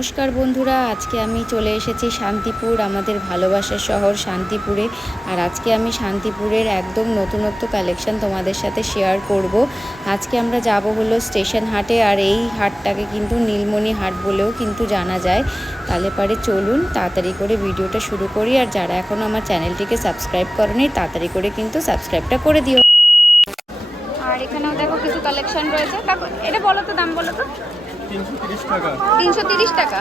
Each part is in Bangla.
নমস্কার বন্ধুরা, আজকে আমি চলে এসেছি শান্তিপুর, আমাদের ভালোবাসার শহর শান্তিপুরে। আর আজকে আমি শান্তিপুরের একদম নতুনত্ব কালেকশন তোমাদের সাথে শেয়ার করব। আজকে আমরা যাব হলো স্টেশন হাটে, আর এই হাটটাকে কিন্তু নীলমণি হাট বলেও কিন্তু জানা যায়। তাহলে পরে চলুন তাড়াতাড়ি করে ভিডিওটা শুরু করি। আর যারা এখনও আমার চ্যানেলটিকে সাবস্ক্রাইব করোনি তাড়াতাড়ি করে কিন্তু সাবস্ক্রাইবটা করে দিও। আর এখানেও দেখো কিছু কালেকশন রয়েছে। এটা বলো তো, দাম বলো তো। 330 টাকা। 330 টাকা।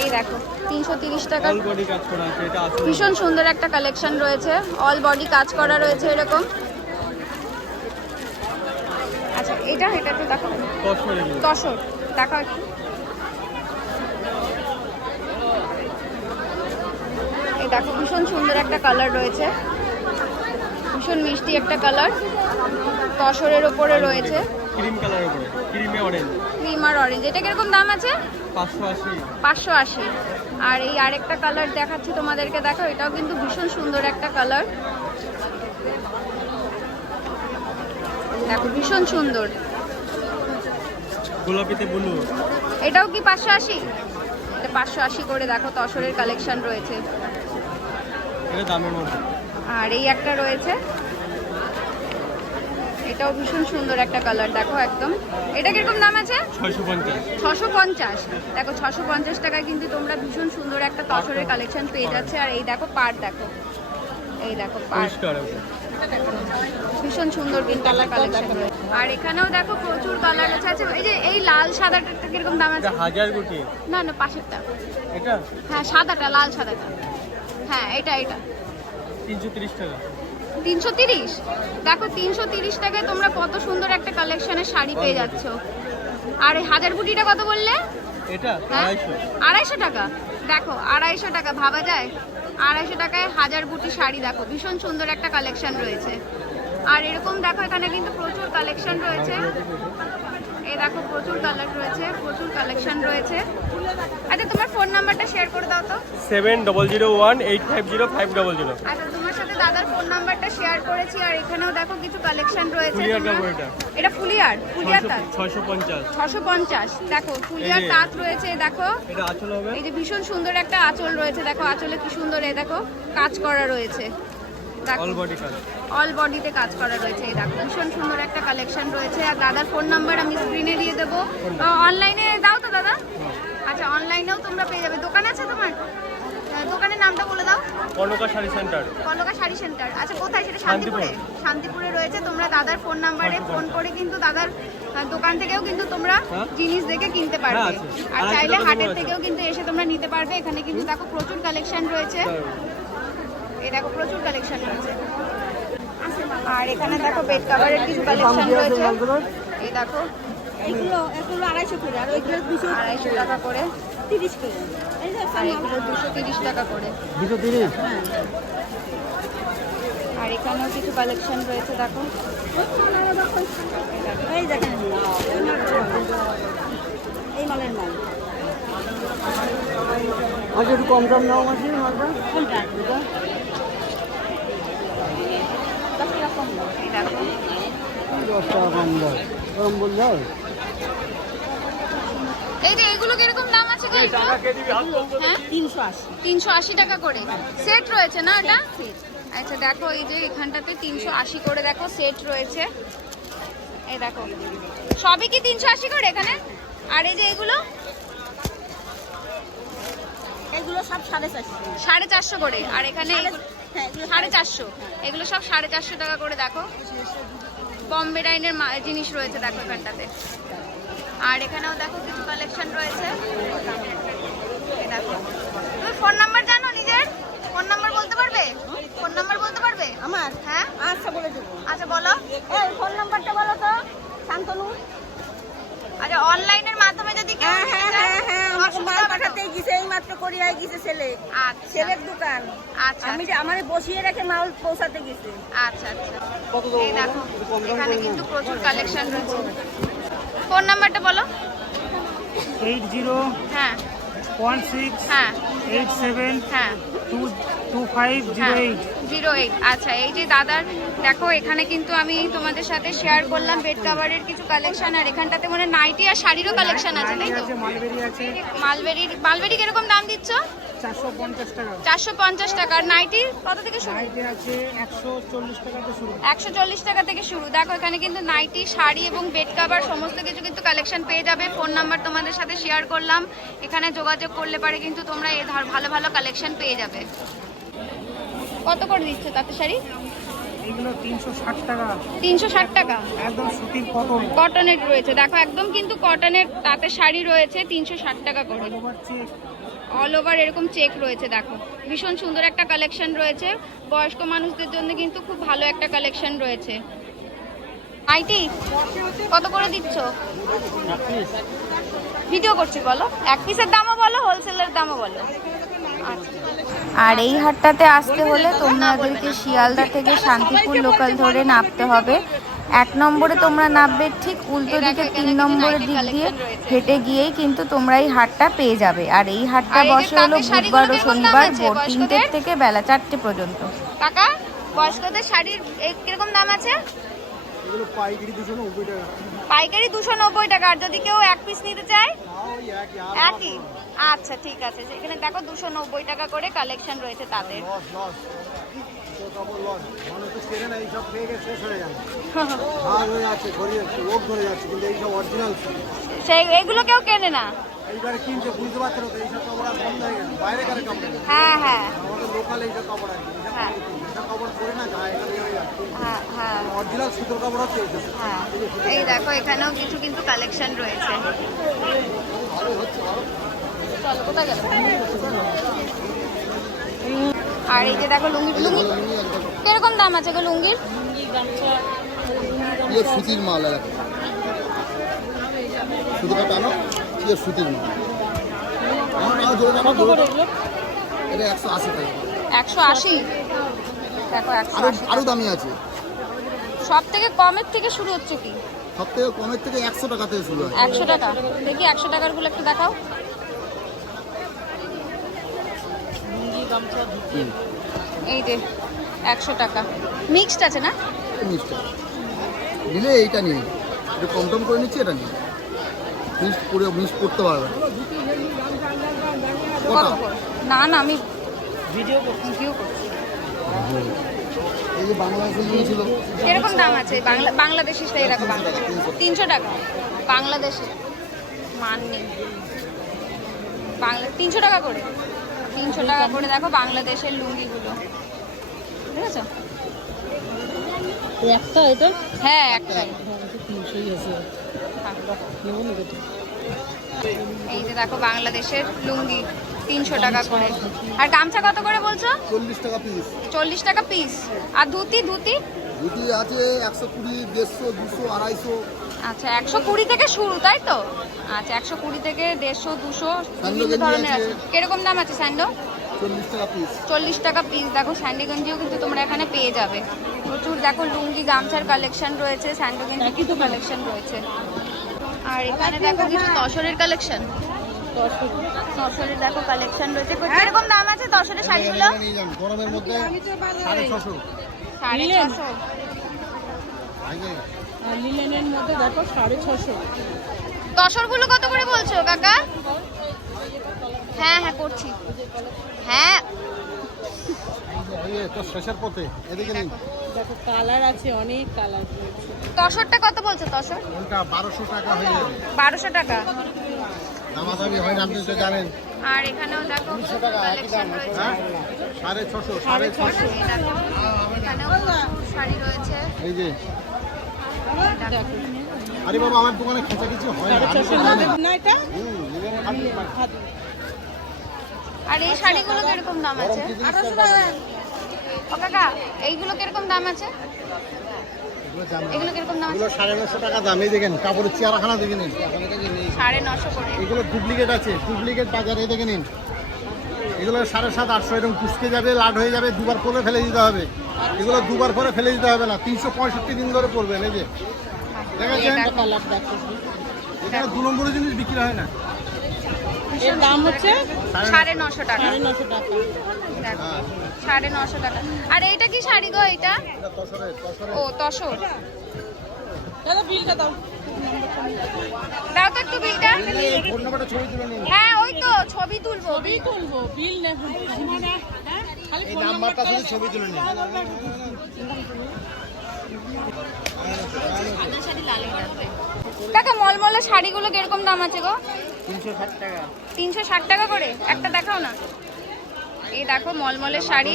এই দেখো 330 টাকা। অল বডি কাজ করা আছে, এটা আছে। ভীষণ সুন্দর একটা কালেকশন রয়েছে, অল বডি কাজ করা রয়েছে এরকম। আচ্ছা এটা তো দেখো তসর, দেখো একটু। এই দেখো ভীষণ সুন্দর একটা কালার রয়েছে, ভীষণ মিষ্টি একটা কালার, তসরের ওপরে রয়েছে। ক্রিম কালারের উপরে, ক্রিমে অরেঞ্জ। ক্রিম আর অরেঞ্জ। এটা কিরকম দাম আছে? 580। 580। আর এই আরেকটা কালার দেখাচ্ছি তোমাদেরকে, দেখো এটাও কিন্তু ভীষণ সুন্দর একটা কালার, দেখো ভীষণ সুন্দর। গোলাপিতে ব্লু। এটাও কি 580? এটা 580 করে। দেখো তসরের কালেকশন রয়েছে, এটা দামের মধ্যে। আর এই একটা রয়েছে, এটাও ভীষণ সুন্দর একটা কালার, দেখো একদম। এটা কিরকম দাম আছে? 650। 650। দেখো 650 টাকায় কিন্তু তোমরা ভীষণ সুন্দর একটা তসরের কালেকশন পেয়ে যাচ্ছে। আর এই দেখো পাড়, দেখো এই দেখো পাড়, ভীষণ সুন্দর কিন্তু একটা কালেকশন রয়েছে। আর এখানেও দেখো প্রচুর কালার আছে। এই যে এই লাল সাদাটা কিরকম দাম আছে? 1000 গুটি। না না, পাশেরটা। এটা? হ্যাঁ সাদাটা, লাল সাদাটা। হ্যাঁ এটা 330 টাকা। 330। দেখো 330 টাকায় তোমরা কত সুন্দর একটা কালেকশনের শাড়ি পেয়ে যাচ্ছ। আর এই 1000 গুটিটা কত বললে? এটা 250। 250 টাকা। দেখো 250 টাকা, ভাবা যায়? 250 টাকায় 1000 গুটি শাড়ি, দেখো ভীষণ সুন্দর একটা কালেকশন রয়েছে। আর এরকম দেখো এখানে কিন্তু প্রচুর কালেকশন রয়েছে। এই দেখো প্রচুর কালার রয়েছে, প্রচুর কালেকশন রয়েছে। আচ্ছা তোমার ফোন নাম্বারটা শেয়ার করে দাও তো। 7001850500। আচ্ছা তোমার সাথে দাদার ফোন নাম্বারটা শেয়ার করেছি। আর এখানেও দেখো কিছু কালেকশন রয়েছে। ফুলিয়ার কাপড় এটা। এটা ফুলিয়ার তাঁত। 650। 650। দেখো ফুলিয়ার তাঁত রয়েছে, দেখো এটা আঁচল হবে। এই যে ভীষণ সুন্দর একটা আঁচল রয়েছে, দেখো আঁচলে কি সুন্দর এই দেখো কাজ করা রয়েছে। অল বডি কাজ, অল বডিতে কাজ করা রয়েছে। এই দেখো ভীষণ সুন্দর একটা কালেকশন রয়েছে। আর দাদার ফোন নাম্বার আমি স্ক্রিনে দিয়ে দেবো। অনলাইনে দাও তো দাদা? আচ্ছা অনলাইনেও তোমরা পেয়ে যাবে। দোকান আছে তোমার? দোকানের নামটা বলে দাও। Concha sari centre. Concha sari centre. আচ্ছা কোথায় সেটা? শান্তিপুরে। শান্তিপুরে রয়েছে। তোমরা দাদার ফোন নাম্বারে ফোন করে কিন্তু দাদার দোকান থেকেও কিন্তু তোমরা জিনিস দেখে কিনতে পারবে। আর চাইলে হাটের থেকেও কিন্তু এসে তোমরা নিতে পারবে। এখানে কিন্তু দেখো প্রচুর কালেকশন রয়েছে। এই দেখো প্রচুর কালেকশন রয়েছে। আর এখানে দেখো বেড কভারের কিছু কালেকশন রয়েছে। এই দেখো এগুলো 250 করে, আর ওইগুলো 250 টাকা করে। 30 করে। আর এগুলো 230 টাকা করে। 230? হ্যাঁ। আর এখানেও কিছু কালেকশন রয়েছে, দেখো এই দেখেন এই মালের মাল। আচ্ছা একটু কম দাম নাও মাঝে মালটা। কোনটা? এটা 10 টাকা কম দাও। এই দেখো 10 টাকা কম দাও, কম বল দাও। এই যে এগুলো কিরকম দাম আছে গো? হ্যাঁ 380। 380 টাকা করে সেট রয়েছে না এটা? আচ্ছা দেখো এই যে এখানটাতে 380 করে দেখো সেট রয়েছে। এই দেখো সবই কি 380 করে এখানে? আর এই যে এগুলো এগুলো সব 450। 450 করে। আর এখানে হ্যাঁ এগুলো 450। এগুলো সব 450 টাকা করে। দেখো বম্বে ডাইনের জিনিস রয়েছে দেখো এখানটাতে। আর এখানেও দেখো কিছু কালেকশন রয়েছে। এই দেখো তুমি ফোন নাম্বার জানো নিজের? ফোন নাম্বার বলতে পারবে? ফোন নাম্বার বলতে পারবে আমার? হ্যাঁ আচ্ছা বলে দেবো। আচ্ছা বলো। এই ফোন নাম্বারটা বলো তো। শান্তনু। আচ্ছা অনলাইনের মাধ্যমে যদি কেউ হ্যাঁ হ্যাঁ হ্যাঁ হ্যাঁ তোমার আমাকে সুবিধা মাল হবে তো? পাঠাতেই গেছে, এই মাত্র কোরিয়ায় গেছে ছেলে। আচ্ছা ছেলের দোকান। আচ্ছা আমি আমারে বসিয়ে রেখে মাল পৌঁছাতে গেছে। আচ্ছা আচ্ছা। এই দেখো এখানে কিন্তু প্রচুর কালেকশন রয়েছে। ফোন নাম্বারটা বলো। 8016 হ্যাঁ 87 হ্যাঁ 2508। হ্যাঁ 08। আচ্ছা এই যে দাদার দেখো এখানে কিন্তু আমি তোমাদের সাথে শেয়ার করলাম বেড কভারের কিছু কালেকশন, আর এখানটাতে মানে নাইটি আর শাড়িরও কালেকশন আছে, তাই তো? মালবেরি আছে, মালবেরি কিরকম দাম দিচ্ছ? 450 টাকা। 450 টাকা। আর নাইটি কত থেকে শুরু? নাইটি আছে 140 টাকা থেকে শুরু। 140 টাকা থেকে শুরু। দেখো এখানে কিন্তু নাইটি, শাড়ি এবং বেড কভার সমস্ত কিছু কিন্তু কালেকশন পেয়ে যাবে। ফোন নাম্বার তোমাদের সাথে শেয়ার করলাম, এখানে যোগাযোগ করলে পারে কিন্তু তোমরা এই ভালো ভালো কালেকশন পেয়ে যাবে। কত করে দিচ্ছ তাঁতের শাড়ি? এগুলো 360 টাকা। 360 টাকা। একদম সুতির কটন। কটনের রয়েছে, দেখো একদম কিন্তু কটনের তাঁতের শাড়ি রয়েছে 360 টাকা করে। Over check. অল ওভার এরকম চেক রয়েছে, দেখো ভীষণ সুন্দর একটা কালেকশন রয়েছে। বয়স্ক মানুষদের জন্য কিন্তু খুব ভালো একটা কালেকশন রয়েছে। নাইটি কত করে দিচ্ছ? ভিডিও করছি, বলো। এক পিসের দামও বলো, হোলসেলের দামও বলো। আর এই হাটটাতে আসতে হলে তোমাদেরকে শিয়ালদা থেকে শান্তিপুর লোকাল ধরে নামতে হবে। 1 নম্বরে তোমরা নামবে, ঠিক উল্টো দিকে 3 নম্বরের দিক দিয়ে হেঁটে গিয়েই কিন্তু তোমরা এই হাটটা পেয়ে যাবে। আর এই হাটটা বসে হলো বুধবার ও শনিবার ভোর 3টে থেকে বেলা 4টে পর্যন্ত। কাকা, বয়স্কদের শাড়ির কিরকম দাম আছে? এগুলো পাইকারি 290 টাকা। পাইকারি 290 টাকা। আর যদি কেউ এক পিস নিতে চায়? ওই একই। একই। আচ্ছা ঠিক আছে, এখানে দেখো 290 টাকা করে কালেকশন রয়েছে তাদের। Loss loss. তো খবর লস। মানুষ তো চেনে না, এই সব খেয়ে গেছে শেষ হয়ে যায়। ভাগ হয়ে যাচ্ছে, গড়িয়ে লোক ধরে যাচ্ছে, কিন্তু এই সব অরিজিনাল। সেই এগুলো কেউ কেনে না। এইবারে কিনছে বুঝতে পারছে না, তো এইসব কাপড় আর বন্ধ হয়ে গেছে। বাইরে কারে কাপড়? হ্যাঁ হ্যাঁ আমাদের লোকাল এইসব কাপড় আছে। হ্যাঁ এইসব কাপড় পরে না গায়ে এখানে হয়ে যাচ্ছে। হ্যাঁ হ্যাঁ অরিজিনাল সুতোর কাপড় হচ্ছে এইসব। হ্যাঁ। এই দেখো এখানেও কিছু কিন্তু কালেকশন রয়েছে। চলো, কোথায় গেল? আর এই যে দেখো লুঙ্গি, লুঙ্গি কিরকম দাম আছে গো লুঙ্গির? পিওর সুতির মাল এলাকা, সুতিটা টানো, পিওর সুতির মাল। এটা 180 টাকা। 180। দেখো 180। আরো দামি আছে। সব থেকে কমের থেকে শুরু হচ্ছে কি? সব থেকে কমের থেকে 100 টাকা থেকে শুরু হয়। 100 টাকা। দেখি 100 টাকার গুলো একটু দেখাও। এই যে 100 টাকা মিক্সড আছে না? মিক্সটা নিলে এইটা নিয়ে একটু কম টম করে নিচ্ছি, এটা নিয়ে মিক্সড করে মিক্সড করতে পারবে। কত করে? না না, আমি ভিডিও করছি। এই যে বাংলাদেশে নিয়েছিল, কিরকম দাম আছে? বাংলাদেশি স্টাইল দেখো, বাংলাদেশ 300 টাকা। বাংলাদেশে মান নেই। 300 টাকা করে। 300 টাকা করে দেখো বাংলাদেশের লুঙ্গিগুলো, বুঝেছো? একটা এটা হ্যাঁ একটাই। 300ই আছে। এই যে দেখো বাংলাদেশের লুঙ্গি 300 টাকা করে। আর গামছা কত করে বলছো? 40 টাকা পিস। 40 টাকা পিস। আর ধুতি? ধুতি ধুতি আছে 120, 150, 200, 250। আচ্ছা 120 থেকে শুরু, তাই তো? আচ্ছা 120 থেকে 150, 200 বিভিন্ন ধরনের আছে। কিরকম দাম আছে স্যান্ডো? 40 টাকা পিস। 40 টাকা পিস। দেখো স্যান্ডো গঞ্জিও কিন্তু তোমরা এখানে পেয়ে যাবে। প্রচুর দেখো লুঙ্গি গামছার কালেকশন রয়েছে, স্যান্ডো গঞ্জি কিন্তু কালেকশন রয়েছে। আর এখানে দেখো কিছু তসরের কালেকশন। তসরের দেখো কালেকশন রয়েছে। কিরকম দাম আছে তসরের শাড়িগুলো? নিয়ে যান গরমের মধ্যে 650। 650। লিলেনের মধ্যে দেখো 650। তসরগুলো কত করে বলছো কাকা? হ্যাঁ হ্যাঁ করছি। হ্যাঁ এই তো শেষের পথে, এদিকে নিন। দেখো কালার আছে, অনেক কালার রয়েছে। তসরটা কত বলছো? তসর ওটা 1200 টাকা হয়ে যাবে। 1200 টাকা। দামাদামি হয় না, আপনি তো জানেন। আর এখানেও দেখো কালেকশন রয়েছে। হ্যাঁ 650, 650। এই দেখো, এখানেও প্রচুর শাড়ি রয়েছে। এই যে দেখো। আরে বাবা, আমার দোকানে খেঁচা কিছু হয় না। না এটা আর এই শাড়িগুলো কিরকম দাম আছে? 1800 টাকা। ও কাকা, এইগুলো কিরকম দাম আছে? এগুলো কিরকম দাম আছে? এগুলো 950 টাকা দাম। এই দেখেন কাপড়ের চেয়ারখানা দেখে নিন। 950 করে। এগুলো ডুপ্লিকেট আছে, ডুপ্লিকেট বাজারে দেখে নিন। এগুলো 750, 800 এরকম কুচকে যাবে, লাট হয়ে যাবে, দুবার পরে ফেলে দিতে হবে। এগুলো দুবার পরে ফেলে দিতে হবে না, 365 দিন ধরে পরবেন। এই যে দেখেছেন, কালার দেখো। এখানে 2 নম্বরের জিনিস বিক্রি হয় না। এর দাম হচ্ছে 950 টাকা। 950 টাকা। দেখো 950 টাকা। আর এইটা কি শাড়ি গো? এটা ও তসর। দাদা বিলটা দাও। দাও তো একটু বিলটা। ফোন নাম্বারটা ছবি তুলে নিন। হ্যাঁ ওই তো ছবি তুলবো। ছবি তুলবো, বিল নেব। খালি এই ফোন নাম্বারটা শুধু ছবি তুলে নিন। কাকা মলমলে শাড়িগুলো কিরকম দাম আছে গো? 360 টাকা। 360 টাকা করে। একটা দেখাও না। এই দেখো মলমলের শাড়ি,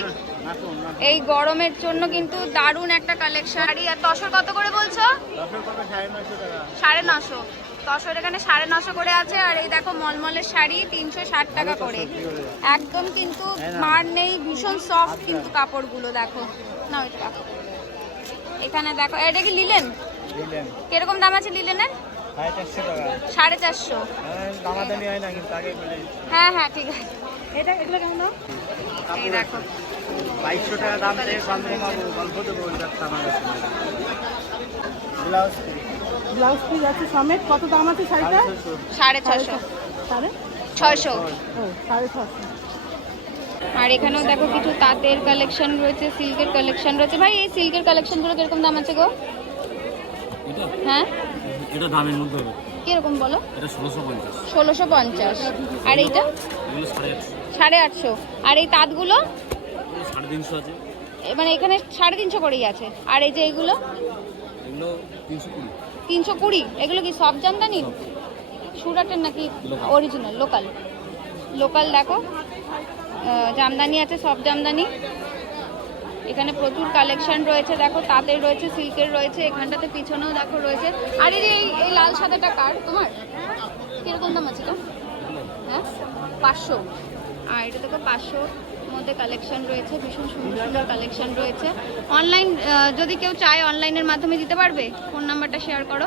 এই গরমের জন্য কিন্তু দারুণ একটা কালেকশন। শাড়ি আর তসর কত করে বলছো? 950 তসর এখানে 950 করে আছে। আর এই দেখো মলমলের শাড়ি 360 টাকা করে। একদম কিন্তু মার নেই, ভীষণ সফট কিন্তু কাপড়গুলো দেখো না। ওই দেখো এখানে দেখো, এটা কি লিলেন? কিরকম দাম আছে লিলেনের? 450 দামাদামি হয় না কিন্তু আগে বলে। হ্যাঁ হ্যাঁ ঠিক আছে। এটা এগুলো কেমন? এই দেখো 2200 টাকা দাম থেকে কম কমাবো, গল্প তো বলতে আমার কাছে। ব্লাউজ ব্লাউজ পিস আছে সমেত। কত দাম আছে শাড়িটা? 650 সাড়ে 600। ও 650। আর এখানেও দেখো কিছু তাঁতের কালেকশন রয়েছে, সিল্কের কালেকশন রয়েছে। ভাই এই সিল্কের কালেকশনগুলো কিরকম দাম আছে গো? হ্যাঁ এটা দামের মধ্যে হবে। কিরকম বলো? এটা 1650। 1650। আর এইটা এগুলো 850। 850। আর এই তাঁতগুলো 350 আছে। মানে এখানে 350 করেই আছে। আর এই যে এগুলো এগুলো 320। 320। এগুলো কি সব জামদানি? সুরাটের নাকি অরিজিনাল? লোকাল। লোকাল দেখো জামদানি আছে, সব জামদানি। এখানে প্রচুর কালেকশন রয়েছে দেখো, তাঁতের রয়েছে, সিল্কের রয়েছে। এখানটাতে পিছনেও দেখো রয়েছে। আর এই যে এই লাল সাদাটা কার তোমার? কিরকম দাম আছে তো? হ্যাঁ 500। আর এটা দেখো 500 মধ্যে কালেকশন রয়েছে, ভীষণ সুন্দর সুন্দর কালেকশন রয়েছে। অনলাইন যদি কেউ চায় অনলাইনের মাধ্যমে দিতে পারবে? ফোন নাম্বারটা শেয়ার করো।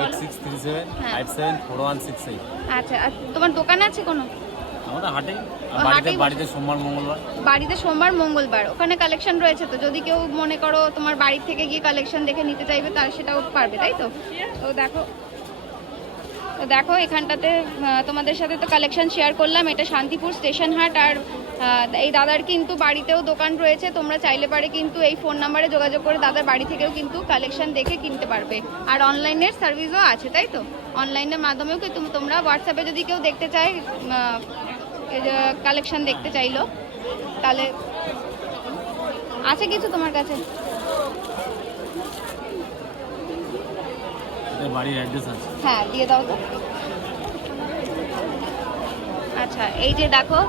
8637 হ্যাঁ। 574168। আচ্ছা, আর তোমার দোকান আছে কোনো? আমাদের হাটেই। ও, বাড়িতে হাটেই বাড়িতে সোমবার মঙ্গলবার। বাড়িতে সোমবার মঙ্গলবার ওখানে কালেকশন রয়েছে। তো যদি কেউ মনে করো তোমার বাড়ি থেকে গিয়ে কালেকশন দেখে নিতে চাইবে তাহলে সেটাও পারবে, তাই তো? তো দেখো এখানটাতে তোমাদের সাথে তো কালেকশন শেয়ার করলাম। এটা শান্তিপুর স্টেশন হাট। আর এই দাদার কিন্তু বাড়িতেও দোকান রয়েছে। তোমরা চাইলে পারে কিন্তু এই ফোন নাম্বারে যোগাযোগ করে দাদার বাড়ি থেকেও কিন্তু কালেকশন দেখে কিনতে পারবে। আর অনলাইনের সার্ভিসও আছে, তাই তো? অনলাইনের মাধ্যমেও কিন্তু তোমরা হোয়াটসঅ্যাপে যদি কেউ দেখতে চায় কালেকশন দেখতে চাইলো তাহলে আছে কিছু তোমার কাছে? এটা বাড়ির অ্যাড্রেস আছে। হ্যাঁ দিয়ে দাও তো। আচ্ছা এই যে দেখো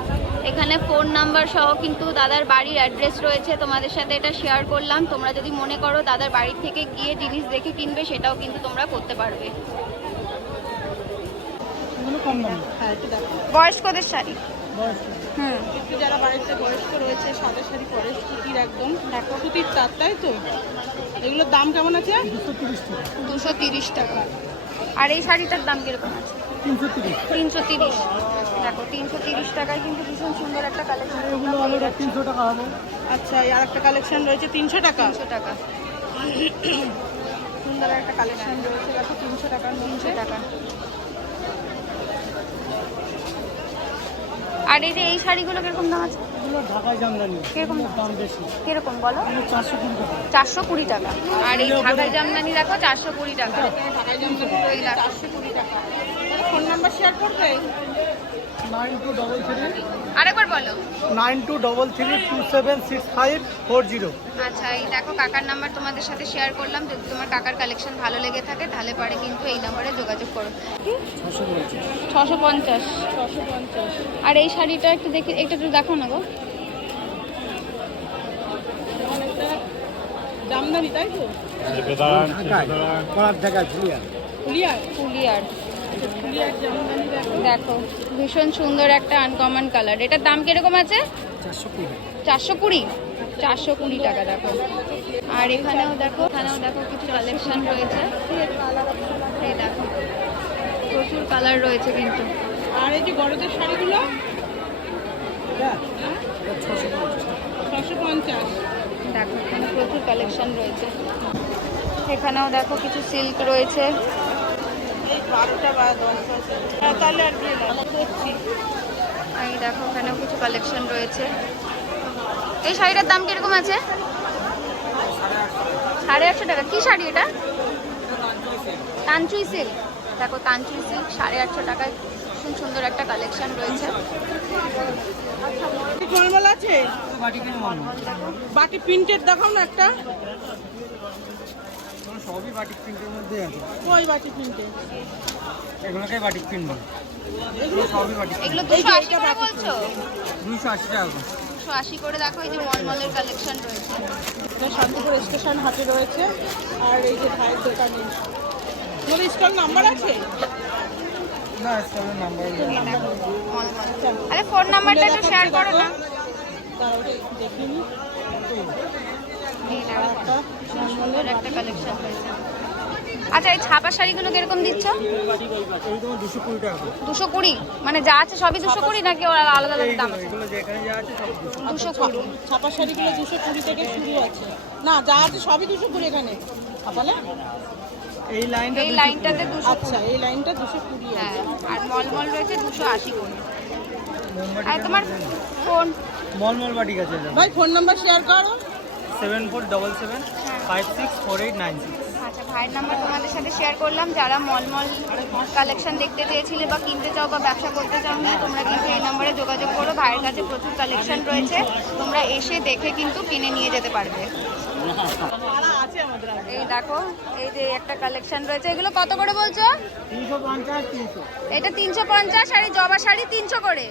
এখানে ফোন নাম্বার সহ কিন্তু দাদার বাড়ির অ্যাড্রেস রয়েছে। তোমাদের সাথে এটা শেয়ার করলাম। তোমরা যদি মনে করো দাদার বাড়ি থেকে গিয়ে জিনিস দেখে কিনবে সেটাও কিন্তু তোমরা করতে পারবে। এগুলো কম দাম। হ্যাঁ একটু দেখো। বয়স্কদের শাড়ি। হুম একটু যারা বাড়িতে বয়স্ক রয়েছে সাদা শাড়ি পরে, সুতির একদম দেখো, সুতির তাঁত, তাই তো? এগুলোর দাম কেমন আছে? 230 টাকা। আর এই শাড়িটার দাম কিরকম আছে? 330। দেখো 330 টাকায় কিন্তু ভীষণ সুন্দর একটা কালেকশন। এগুলো আলাদা 300 টাকা হবে। আচ্ছা আর একটা কালেকশন রয়েছে 300 টাকা। 300 টাকা। সুন্দর একটা কালেকশন রয়েছে দেখো 300 টাকার 300 টাকা। আর এই যে এই শাড়িগুলো কিরকম দাম আছে? এগুলো ঢাকায় জামদানি। কিরকম দাম বেশি। কিরকম বলো? 420 টাকা। 420 টাকা। আর এই ঢাকাই জামদানি দেখো 420 টাকা। ঢাকায় জামদানি এই দেখো 420 টাকা। ফোন নাম্বার শেয়ার করবে? 9233 আরেকবার বলো। 9233276540। আচ্ছা এই দেখো কাকার নাম্বার তোমাদের সাথে শেয়ার করলাম। যদি তোমার কাকার কালেকশন ভালো লেগে থাকে তাহলে পরে কিন্তু এই নাম্বারে যোগাযোগ করো। 650। 650। আর এই শাড়িটা একটু দেখি, একটু দেখো না গো। অনেকটা জামদানি, তাই তো? করার জায়গায় ঝুলিয়া। ফুলিয়ার। ফুলিয়ার ফুলিয়ার জামদানি দেখো। দেখো ভীষণ সুন্দর একটা আনকমন কালার। এটার দাম কিরকম আছে? 420। 420 টাকা দেখো। আর এখানেও দেখো কিছু কালেকশন রয়েছে। এই দেখো প্রচুর কালার রয়েছে কিন্তু। আর এই যে গরদের শাড়িগুলো 650। দেখো এখানে প্রচুর কালেকশন রয়েছে। এখানেও দেখো কিছু সিল্ক রয়েছে। এই 12টা বা 10 বাজে। হ্যাঁ তাহলে আর কি না দেখছি। এই দেখো ওখানেও কিছু কালেকশন রয়েছে। এই শাড়িটার দাম কিরকম আছে? 850 টাকা। কি শাড়ি এটা? তানচুই সিল্ক। দেখো তানচুই সিল্ক 850 টাকায় খুব সুন্দর একটা কালেকশন রয়েছে। মলমল আছে? বাটি প্রিন্টের দেখাও না একটা। সবই বাটিক প্রিন্টের মধ্যে আছে। ওই বাটি প্রিন্টের এগুলোকে বাটিক প্রিন্ট বলে। এগুলো সবই বাটিক। এগুলো 280 টাকা বলছো? 280 টাকা। 280 করে। দেখো এই যে মলমলের কালেকশন রয়েছে। এটা শান্তিপুর স্টেশন হাটে রয়েছে। আর এই যে ভাইয়ের দোকানে তোমাদের স্টল নাম্বার আছে? না স্টলের নাম্বার মলমল। আরে ফোন নাম্বারটা একটু শেয়ার করো না। তাও দেখিনি। এই দেখো সুন্দর একটা কালেকশন রয়েছে। আচ্ছা এই ছাপা শাড়িগুলো কিরকম দিচ্ছ? এই তোমার 220 টাকা। 220? মানে যা আছে সবই 220 নাকি আলাদা আলাদা দাম আছে? এগুলো যেখানে যা আছে সব 220। ছাপা শাড়িগুলো 220 থেকে শুরু আছে। না যা আছে সবই 220 এখানে। তাহলে এই লাইনটা এই লাইনটাতে 220। আচ্ছা এই লাইনটা 220 হ্যাঁ আছে। আর মলমল রয়েছে 280 করে। আর তোমার ফোন? মলমল বাটিক আছে এটা। ভাই ফোন নাম্বার শেয়ার করো। 7477 564896। আচ্ছা ভাইয়ের নাম্বার তোমাদের সাথে শেয়ার করলাম। যারা মলমল কালেকশন দেখতে চেয়েছিলে বা কিনতে চাও বা ব্যবসা করতে চাও না, তোমরা কিন্তু এই নাম্বারে যোগাযোগ করো। ভাইয়ের কাছে প্রচুর কালেকশন রয়েছে, তোমরা এসে দেখে কিন্তু কিনে নিয়ে যেতে পারবে। আছে আমাদের এই দেখো এই যে একটা কালেকশন রয়েছে। এগুলো কত করে বলছো? 350 300। এটা 350 আর এই জবা শাড়ি 300 করে।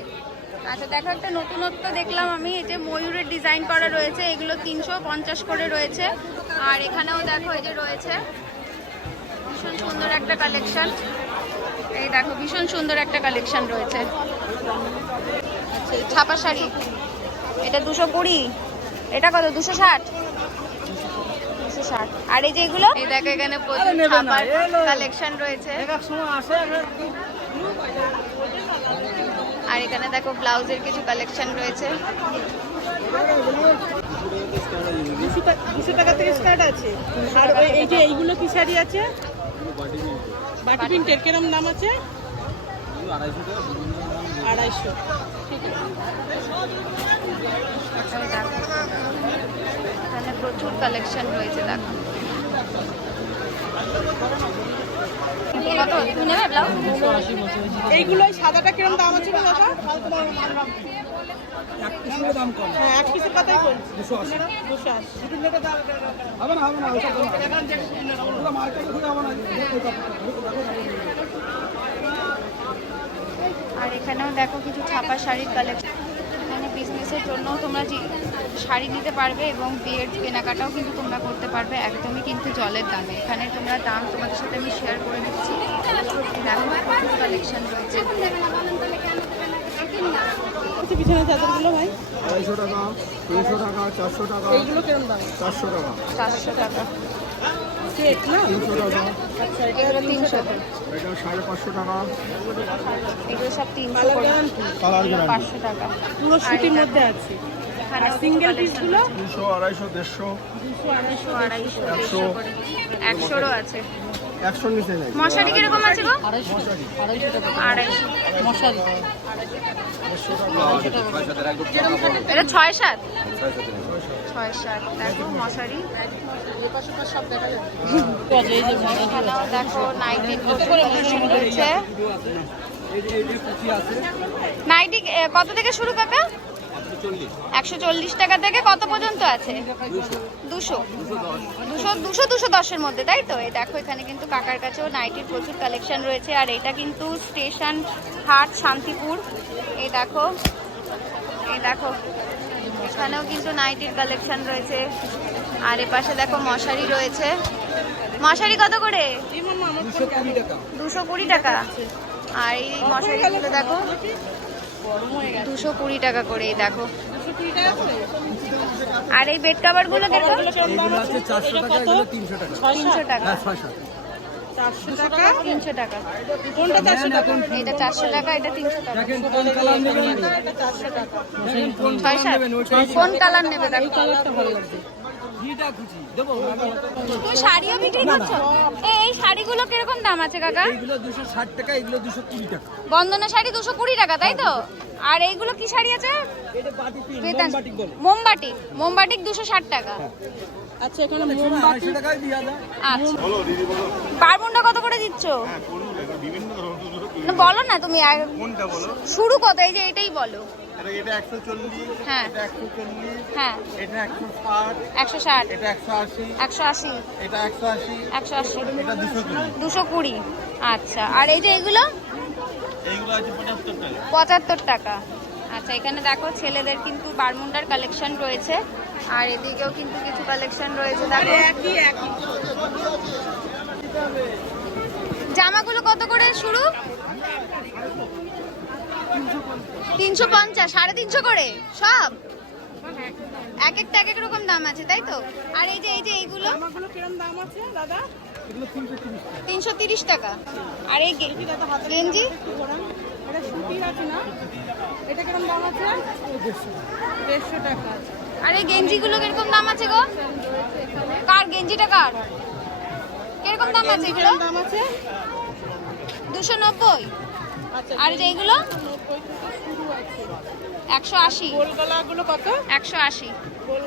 আচ্ছা দেখো একটা নতুনত্ব দেখলাম আমি, এই যে ময়ূরের ডিজাইন করা রয়েছে, এগুলো 350 করে রয়েছে। আর এখানেও দেখো এই যে রয়েছে ভীষণ সুন্দর একটা কালেকশন। এই দেখো ভীষণ সুন্দর একটা কালেকশন রয়েছে। ছাপা শাড়ি এটা 220। এটা কত? 260। 260। আর এই যে এগুলো এই দেখো এখানে প্রচুর ছাপার কালেকশন রয়েছে। আর এখানে দেখো ব্লাউজের কিছু কালেকশন রয়েছে। 200 টাকা থেকে স্টার্ট আছে। আর এই যে এইগুলো কি শাড়ি আছে? বাটি প্রিন্টের কিরকম দাম আছে? 250। ঠিক আছে। এখানে প্রচুর কালেকশন রয়েছে দেখো। কত তুমি নেবে ব্লাউজ? এইগুলো এই সাদাটা কিরকম দাম আছে দাদা? এক পিসের দাম কম। হ্যাঁ 8 পিসের কথাই বলছি। 280। 280। হবে না ওসব পুরো মার্কেটে ঘুরে হবে না। আর এখানেও দেখো কিছু ছাপা শাড়ির কালেকশন। এখানে বিজনেসের জন্য তোমরা শাড়ি নিতে পারবে এবং বিয়ের কেনাকাটাও কিন্তু তোমরা করতে পারবে একদমই কিন্তু জলের দামে। এখানে তোমরা দাম তোমাদের সাথে আমি শেয়ার করে দিচ্ছি। দেখো প্রচুর কালেকশন রয়েছে। পিছনে চাদরগুলো ভাই 250 টাকা 300 টাকা 400 টাকা। এইগুলো কিরকম দাম? 400 টাকা। 400 টাকা। সেট না? 300 টাকা। আচ্ছা এগুলো 300 টাকা। এটা 550 টাকা। এগুলো সব 300 করে। কালার গ্যারান্টি 500 টাকা। পুরো সুতির মধ্যে আছে। এখানে সিঙ্গেল পিসগুলো 200 250 150 200 250 150 করে। 100রও আছে। 100 নিচে নেই। মশারি কিরকম আছে গো? মশারি 250 মশারি। এটা 6-7। 6-7 দেখো মশারি। এখানেও দেখো নাইটি রয়েছে। নাইটি কত থেকে শুরু কাকা? 140 টাকা থেকে কত পর্যন্ত আছে? 200 210-এর মধ্যে, তাই তো? এই দেখো এখানে কিন্তু কাকার কাছেও নাইটির প্রচুর কালেকশন রয়েছে। আর এটা কিন্তু স্টেশন হাট শান্তিপুর। এই দেখো এখানেও কিন্তু নাইটির কালেকশন রয়েছে। আর এ পাশে দেখো মশারি রয়েছে। মশারি কত করে? 220 টাকা। আর এই মশারিগুলো দেখো 220 টাকা করে। এই দেখো। আর এই বেড কাভার গুলো কিরকম? 400 টাকা। এগুলো 300 টাকা। 300 টাকা। 400 টাকা। 300 টাকা। কোনটা 400 টাকা? এটা 400 টাকা, এটা 300 টাকা। দেখেন কোন কালার নেবেন। এটা 400 টাকা। দেখেন কোন 6-7 কোন কালার নেবে দেখো। কালারটা ভালো লাগছে। তুমি শাড়িও বিক্রি করছো? এই শাড়িগুলো কিরকম দাম আছে কাকা? এগুলো 260 টাকা, এগুলো 220 টাকা। বন্দনা শাড়ি 220 টাকা, তাই তো? আর এইগুলো কি শাড়ি আছে? এটা বাটিক প্রিন্ট, বেতান- মোমবাটিক বলে। মোমবাটিক। মোমবাটিক 260 টাকা। আচ্ছা এখানে 250 টাকায় দিয়া যায়। আচ্ছা, বারমুন্ডা কত করে দিচ্ছ? না বলো না তুমি, কোনটা বলো? শুরু কত? এই যে এটাই বলো। এটা 140, হ্যাঁ। এটা 140, হ্যাঁ, এটা 160, 160, এটা 180, 180, এটা 180, 180, এটা 220। 220। আচ্ছা, আর এই যে এগুলো এইগুলো আছে 75 টাকা। 75 টাকা। আচ্ছা, এখানে দেখো ছেলেদের কিন্তু বারমুন্ডার কালেকশন রয়েছে, আর এদিকেও কিন্তু কিছু কালেকশন রয়েছে। দেখো একই একই। জামাগুলো কত করে শুরু? 350, 350 করে সব? এক একটা এক এক রকম দাম আছে, তাই তো? আর এই যে এইগুলো জামাগুলো কিরম দাম আছে দাদা? 330 টাকা। আর এই গেঞ্জি? এটা সুতির আছে না? এটা কিরম দাম আছে? 150 টাকা। আর এই গেঞ্জিগুলো কিরকম দাম আছে গো? কার গেঞ্জিটা কার? কিরকম দাম আছে এগুলো? কিরম দাম আছে? 290। আচ্ছা আর যে এগুলো 90 থেকে শুরু আছে। 180। গোলগলাগুলো কত? 180।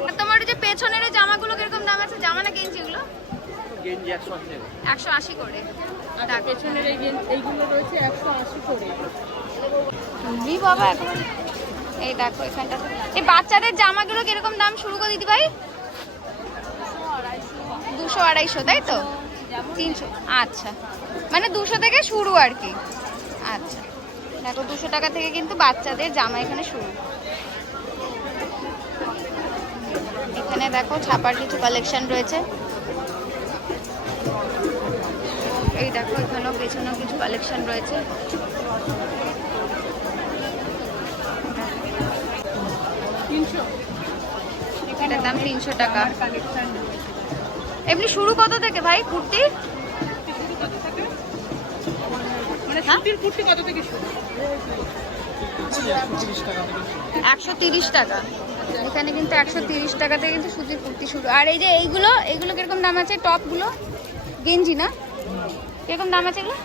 আর তোমার ওই যে পেছনের ওই জামাগুলো কিরকম দাম আছে? জামা না গেঞ্জি এগুলো? গেঞ্জি 180 টাকা। 180 করে। আচ্ছা পেছনের এইগুলো রয়েছে 180 করে। জি বাবা, এখন এই দেখো এখানটা এই বাচ্চাদের জামাগুলো কিরকম দাম শুরু করে দিদি ভাই? 200, 250, তাই তো? 300। আচ্ছা, মানে 200 থেকে শুরু আর কি। আচ্ছা, দেখো 200 টাকা থেকে কিন্তু বাচ্চাদের জামা এখানে শুরু। এখানে দেখো ছাপার কিছু কালেকশন রয়েছে। এই দেখো এখানেও পেছনেও কিছু কালেকশন রয়েছে। এটার দাম 300 টাকা। এমনি শুরু কত থেকে ভাই কুর্তি? মানে সুতির কুর্তি কত থেকে শুরু? 130 টাকা। এখানে কিন্তু 130 টাকা থেকে কিন্তু সুতির কুর্তি শুরু। আর এই যে এইগুলো কিরকম দাম আছে? টপগুলো গেঞ্জি না, কিরকম দাম আছে এগুলো?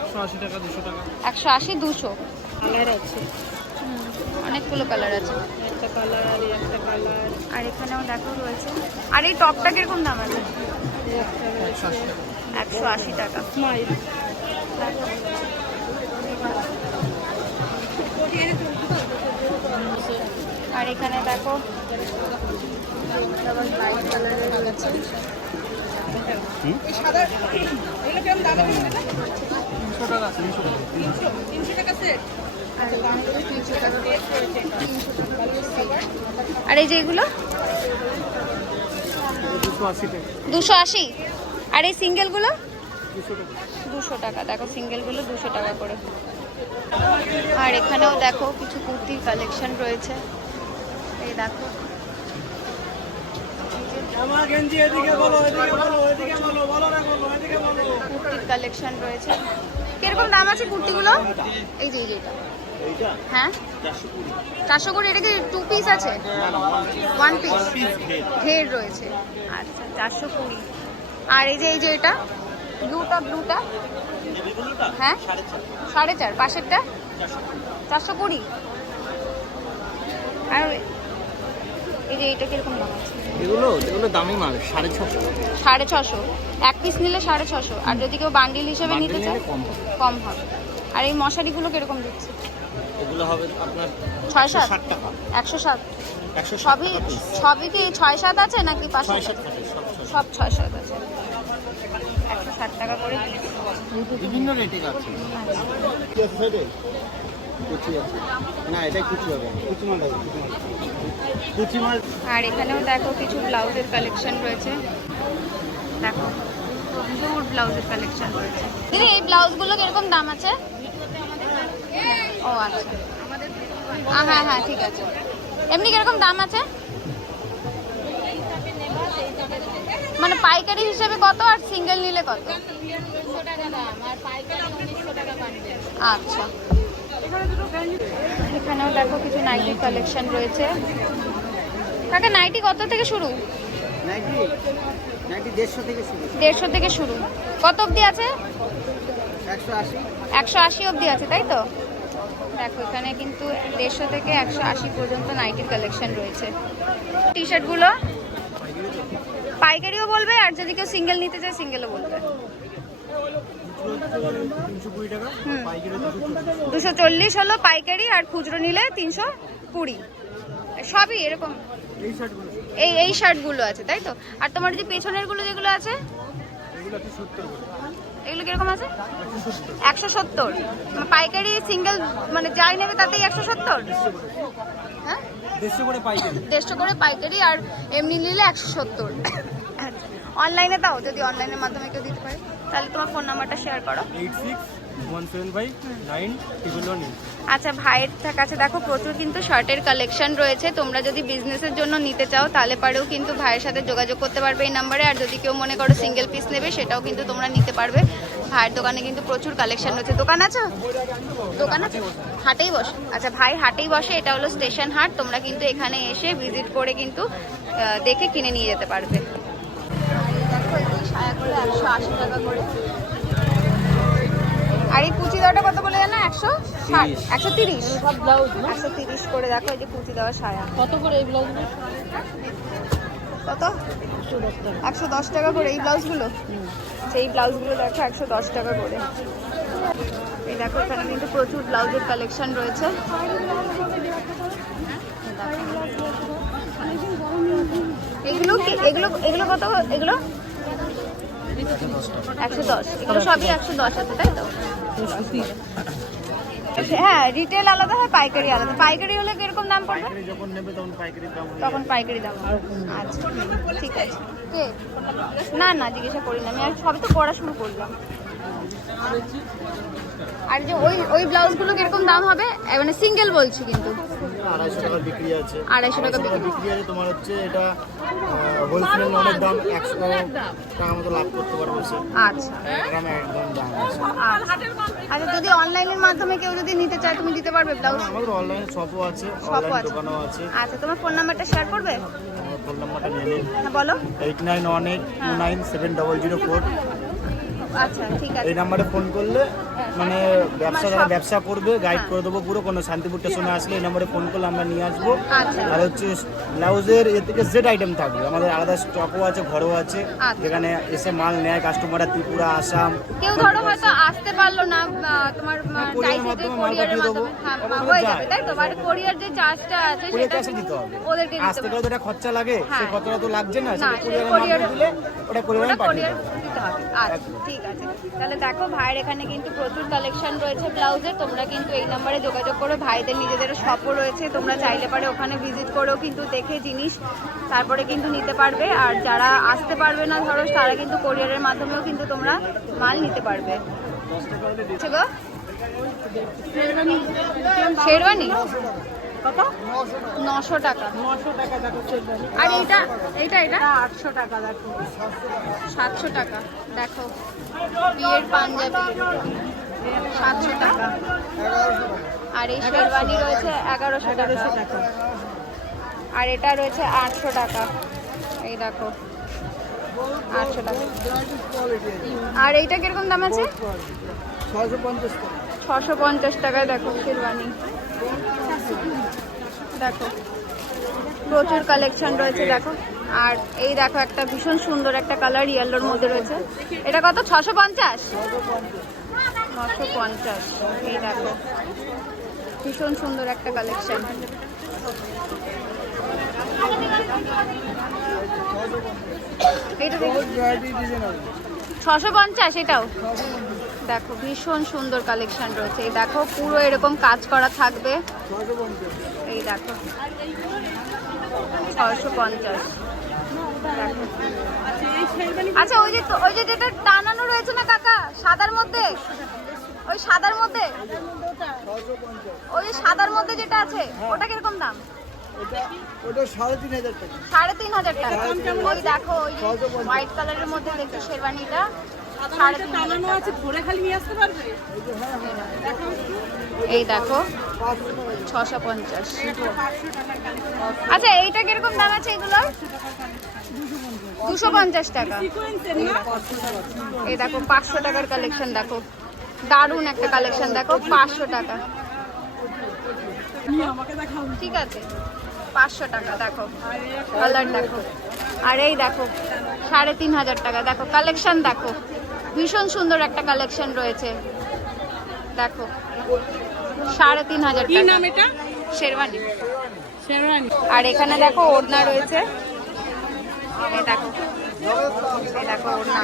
180 টাকা, 200 টাকা। 180, 200। কালার আছে, অনেকগুলো কালার আছে। একটা কালার আর এই একটা কালার। আর এখানেও দেখো রয়েছে। আর এই টপটা কিরকম দাম আছে? 180 টাকা। স্মাইল। আর এখানে দেখো লাইট কালারের আছে। এই সাদা এগুলো কেমন দাম আছে? 300 টাকা, 300 টাকা। 300 টাকা সেট। আচ্ছা দাম হলো 300 টাকা দিয়ে রয়েছে। আর এই যে এগুলো 280 টাকা। 280। আর এই সিঙ্গেলগুলো 200 টাকা। 200 টাকা। দেখো সিঙ্গেলগুলো 200 টাকা করে। আর এখানেও দেখো কিছু কুর্তির কালেকশন রয়েছে। এই দেখো জামা গেঞ্জি এদিকে বলো, এদিকে বলো, এদিকে বলো, বলো না বলো, এদিকে বলো। কুর্তির কালেকশন রয়েছে। কিরকম দাম আছে কুর্তিগুলো? এই যে এটা হ্যাঁ 400 করে। এটা কি 2 পিস আছে? 1 পিস ঘের রয়েছে। আচ্ছা 420। আর এই যে এটা ব্লুটা হ্যাঁ 4.5। পাশেরটা 420। আর এই যে এটা কিরকম দাম আছে? এগুলো দামি মাল, 650। 650। 1 পিস নিলে 650। আর যদি কেউ বান্ডিল হিসেবে নিতে চায় কম হবে। আর এই মশারিগুলো কিরকম দিচ্ছে? এগুলো হবে আপনার 6-7 টাকা। 107। 160 সবই কি 6-7 আছে নাকি 5? 6 টাকা। সব 6-7 আছে। 160 টাকা করে। বিভিন্ন রেটে আছে। না এটাই কুচি হবে, কুচি মাল হবে, কুচি মাল। আর এখানেও দেখো কিছু ব্লাউজের কালেকশন রয়েছে। দেখো প্রচুর ব্লাউজের কালেকশন রয়েছে। দিদি এই ব্লাউজগুলো কিরকম দাম আছে? ও আচ্ছা, হ্যাঁ ঠিক আছে। এমনি কিরকম দাম আছে? মানে পাইকারি হিসেবে কত আর সিঙ্গেল নিলে কত? আচ্ছা, এখানেও দেখো কিছু নাইটির কালেকশন রয়েছে। কাকা নাইটি কত থেকে শুরু? নাইটি 150 থেকে শুরু 150 থেকে শুরু। কত অবধি আছে? 180 180 অবধি আছে, তাই তো? দেখো এখানে কিন্তু 150 থেকে 180 পর্যন্ত নাইটির কালেকশন রয়েছে। টি শার্টগুলো পাইকারিও বলবে, আর যদি কেউ সিঙ্গেল নিতে চায় সিঙ্গেলও বলবে। 320 টাকা পাইকারি 240 হলো পাইকারি, আর খুচরো নিলে 320। সবই এরকম এই শার্টগুলো এই শার্টগুলো আছে, তাই তো? আর তোমার যে পেছনের গুলো যেগুলো আছে এগুলো কি 70 করে এগুলো কিরকম আছে? 170। পাইকারি সিঙ্গেল মানে যাই নেবে তাতেই 170। হ্যাঁ 150 করে পাইকারি 150 করে পাইকারি, আর এমনি নিলে 170। অনলাইনে দাও, যদি অনলাইনের মাধ্যমে কেউ দিতে পারে তাহলে তোমার ফোন নাম্বারটা শেয়ার করো। 86175911। আচ্ছা, ভাইয়ের কাছে দেখো প্রচুর কিন্তু শার্টের কালেকশন রয়েছে। তোমরা যদি বিজনেসের জন্য নিতে চাও তাহলে পারেও কিন্তু ভাইয়ের সাথে যোগাযোগ করতে পারবে এই নাম্বারে। আর যদি কেউ মনে করো সিঙ্গেল পিস নেবে সেটাও কিন্তু তোমরা নিতে পারবে। ভাইয়ের দোকানে কিন্তু প্রচুর কালেকশন রয়েছে। দোকান আছে? দোকান আছে, হাটেই বসে। আচ্ছা, ভাই হাটেই বসে। এটা হলো স্টেশন হাট। তোমরা কিন্তু এখানে এসে ভিজিট করে কিন্তু দেখে কিনে নিয়ে যেতে পারবে। দেখো এই সায়াগুলো 180 টাকা করে। আর এই কুচি দেওয়াটা কত বলে জানো? 160 130 সব ব্লাউজ না 130 করে। দেখো এই যে কুচি দেওয়া সায়া কত করে এই ব্লাউজগুলো? কত? 110 টাকা করে এই ব্লাউজগুলো। সেই ব্লাউজগুলো দেখো 110 টাকা করে। এই দেখো এখানে কিন্তু প্রচুর ব্লাউজের কালেকশন রয়েছে। এগুলো কি এগুলো এগুলো কত? এগুলো 110। এগুলো সবই 110 আছে, তাই তো? হ্যাঁ, রিটেল আলাদা হয়, পাইকারি আলাদা। পাইকারি হলে কিরকম দাম পড়বে? যখন নেবে তখন পাইকারি দাম তখন পাইকারি দাম। আচ্ছা ঠিক আছে। কে? না না, জিজ্ঞাসা করি না, আমি আর সবই তো পড়া শুরু করলাম। আর যে ওই ব্লাউজগুলো কিরকম দাম হবে? মানে সিঙ্গেল বলছি কিন্তু। 250 টাকা বিক্রি আছে। 250 টাকা বিক্রি আছে। তোমার হচ্ছে এটা হোলসেল অনেক দাম, 100 টাকা মতো লাভ করতে পারবে সে। আচ্ছা গ্রামে একদম দাম আছে। আচ্ছা, যদি অনলাইনের মাধ্যমে কেউ যদি নিতে চায় তুমি দিতে পারবে ব্লাউজ? আমাদের অনলাইন শপও আছে, শপও অনলাইন আছে। দোকানও আছে। আচ্ছা, তোমার ফোন নাম্বারটা শেয়ার করবে? আমার ফোন নাম্বারটা নিয়ে নিন। হ্যাঁ বলো। 8918297004। আচ্ছা ঠিক আছে। এই নাম্বারে ফোন করলে মানে যারা ব্যবসা করবে গাইড করে দেবো পুরো। কোনো শান্তিপুর স্টেশনে আসলে এই নাম্বারে ফোন করলে আমরা নিয়ে আসবো। আচ্ছা আর হচ্ছে ব্লাউজের এর থেকে জেড আইটেম থাকবে। আমাদের আলাদা স্টকও আছে, ঘরও আছে, আচ্ছা। যেখানে এসে মাল নেয় কাস্টমাররা। ত্রিপুরা, আসাম। কেউ ধরো হয়তো আসতে পারলো না, তোমার কোরিয়ারের চাইছে যে মাধ্যমে মাল কোরিয়ারের পাঠিয়ে দেবো। মাধ্যমে, হ্যাঁ ওটা হয়ে যায়। যাবে, তাই তো? মানে কোরিয়ার যে চার্জটা আছে কোরিয়ার সেটা চার্জটা দিতে হবে। ওদেরকে দিতে আসতে হবে। গেলে তো এটা খরচা লাগে, হ্যাঁ। সেই খরচাটা তো লাগছে না। না, সেটা সে কোরিয়ারের কোরিয়ার- মাধ্যমে দিলে ওটা কোরিয়ারে ওটা পাঠিয়ে কোরিয়ার দেবো। দিতে হবে। আচ্ছা ঠিক আছে। তাহলে দেখো ভাইয়ের এখানে কিন্তু প্রচুর কালেকশন রয়েছে ব্লাউজের। তোমরা কিন্তু এই নাম্বারে যোগাযোগ করো। ভাইদের নিজেদের শপও রয়েছে, তোমরা চাইলে পারে ওখানে ভিজিট করেও কিন্তু দেখে জিনিস তারপরে কিন্তু নিতে পারবে। আর যারা আসতে পারবে না ধরো, তারা কিন্তু কোরিয়ারের মাধ্যমেও কিন্তু তোমরা মাল নিতে পারবে। আচ্ছা গো, শেরওয়ানি কত? 900 টাকা। 900 টাকা দেখো শেরওয়ানি। আর এইটা এইটা এটা 800 টাকা দেখো। 700 টাকা। দেখো বিয়ের পাঞ্জাবি 700 টাকা। আর এই শেরওয়ানি রয়েছে 1100 টাকা। আর এটা রয়েছে 800 টাকা। এই দেখো 800 টাকা। আর এইটা কিরকম দাম আছে? 650 টাকায় দেখো শেরওয়ানি। দেখো প্রচুর কালেকশন রয়েছে দেখো। আর এই দেখো একটা ভীষণ সুন্দর একটা কালার ইয়েলোর মধ্যে রয়েছে। এটা কত? 650? 950। এই দেখো ভীষণ সুন্দর একটা কালেকশন। এটা দেখো 650। এটাও দেখো ভীষণ সুন্দর কালেকশন রয়েছে। এই দেখো পুরো এরকম কাজ করা থাকবে। এই দেখো 650। দেখো আচ্ছা, ওই যে যেটা টানানো রয়েছে না কাকা সাদার মধ্যে, ওই সাদার মধ্যে, ওই যে সাদার মধ্যে যেটা আছে ওটা কিরকম দাম? ওটা 3500 টাকা। 3500 টাকা। ওই দেখো ওই হোয়াইট কালারের মধ্যে দেখো শেরওয়ানিটা 3500 টানানো আছে, ধরে খালি নিয়ে আসতে পারবে। এই দেখো 650। আচ্ছা এইটা কিরকম দাম আছে এগুলোর? 250 টাকা। সিকোয়েন্সের না? এই দেখো 500 টাকার কালেকশন দেখো, দারুণ একটা কালেকশন দেখো, 500 টাকা। আমাকে দেখাও। ঠিক আছে, 500 টাকা দেখো, কালার দেখো। আর এই দেখো 3500 টাকা, দেখো কালেকশন দেখো, ভীষণ সুন্দর একটা কালেকশন রয়েছে দেখো, 3500 কি টাকা। নাম এটা? শেরওয়ানি। শেরওয়ানি। আর এখানে দেখো ওড়না রয়েছে, এই দেখো, এই দেখো ওড়না,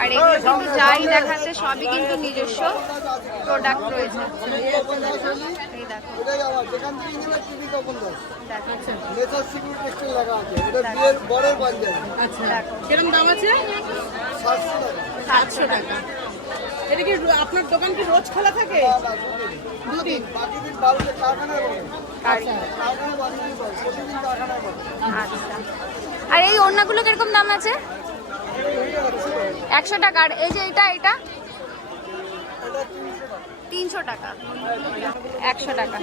আর এগুলো কিন্তু যাই দেখাচ্ছে সবই কিন্তু নিজস্ব প্রোডাক্ট রয়েছে। এই দেখো, এটাই আমার যেখান থেকে নিলে টিভি তখন দেয় দেখো, নেচার সিকিউরিটি টেক্সটাইল লেখা আছে এটা বিয়ের বরের পাঞ্জাবি আচ্ছা, দেখো। কিরম দাম আছে? 700 টাকা 700 টাকা। এটা কি আপনার দোকান কি রোজ খোলা থাকে? দুদিন বাকি দিন বাড়িতে কারখানায় বলে আচ্ছা। কারখানায় বাকি দিন বলে প্রতিদিন কারখানায় বলে আচ্ছা, আর এই ওড়নাগুলো কিরকম দাম আছে? 100 টাকা। আর এই যে এটা, এটা 300 টাকা, 100 টাকা।